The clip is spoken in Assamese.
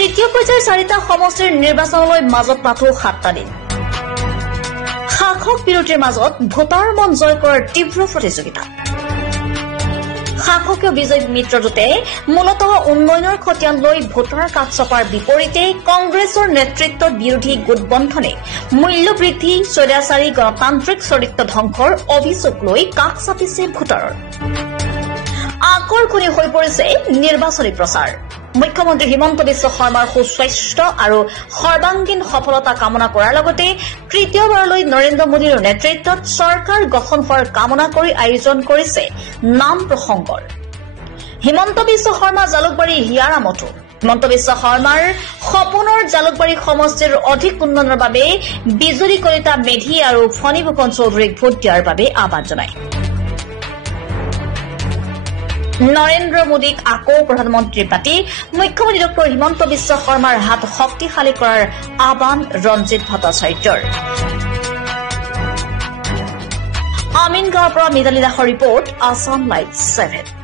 তৃতীয় পৰ্যায়ৰ 4টা সমষ্টিৰ নিৰ্বাচনলৈ মাজত মাথো 7টা দিন শাসক বিৰোধীৰ মাজত ভোটাৰ মন জয় কৰাৰ তীব্ৰ প্ৰতিযোগিতা শাসকীয় বিজয় মিত্ৰজোঁটে মূলতঃ উন্নয়নৰ খতিয়ান লৈ ভোটাৰ কাষ চপাৰ বিপৰীতে কংগ্ৰেছৰ নেতৃত্বত বিৰোধী গোটবন্ধনে মূল্য বৃদ্ধি স্বৈৰাচাৰী গণতান্ত্ৰিক চৰিত্ৰ ধ্বংসৰ অভিযোগ লৈ কাষ চাপিছে ভোটাৰৰ আকৰ্ষণীয় হৈ পৰিছে নিৰ্বাচনী প্ৰচাৰ মুখ্যমন্ত্ৰী হিমন্ত বিশ্ব শৰ্মাৰ সুস্বাস্থ্য আৰু সৰ্বাংগীন সফলতা কামনা কৰাৰ লগতে তৃতীয়বাৰলৈ নৰেন্দ্ৰ মোদীৰ নেতৃত্বত চৰকাৰ গঠন হোৱাৰ কামনা কৰি আয়োজন কৰিছে নাম প্ৰসংগৰ হিমন্ত বিশ্ব শৰ্মা জালুকবাৰী হিয়াৰামতো হিমন্ত বিশ্ব শৰ্মাৰ সপোনৰ জালুকবাৰী সমষ্টিৰ অধিক উন্নয়নৰ বাবে বিজুলী কলিতা মেধি আৰু ফণীভূষণ চৌধুৰীক ভোট দিয়াৰ বাবে আহ্বান জনায় নৰেন্দ্ৰ মোদীক আকৌ প্ৰধানমন্ত্ৰী পাতি মুখ্যমন্ত্ৰী ডক্টৰ হিমন্ত বিশ্ব শৰ্মাৰ হাত শক্তিশালী কৰাৰ আহ্বান ৰঞ্জিত ভট্টাচাৰ্যৰ আমিনগাঁৱৰ পৰা মৃণালী দাসৰ ৰিপৰ্ট আছাম লাইভ 7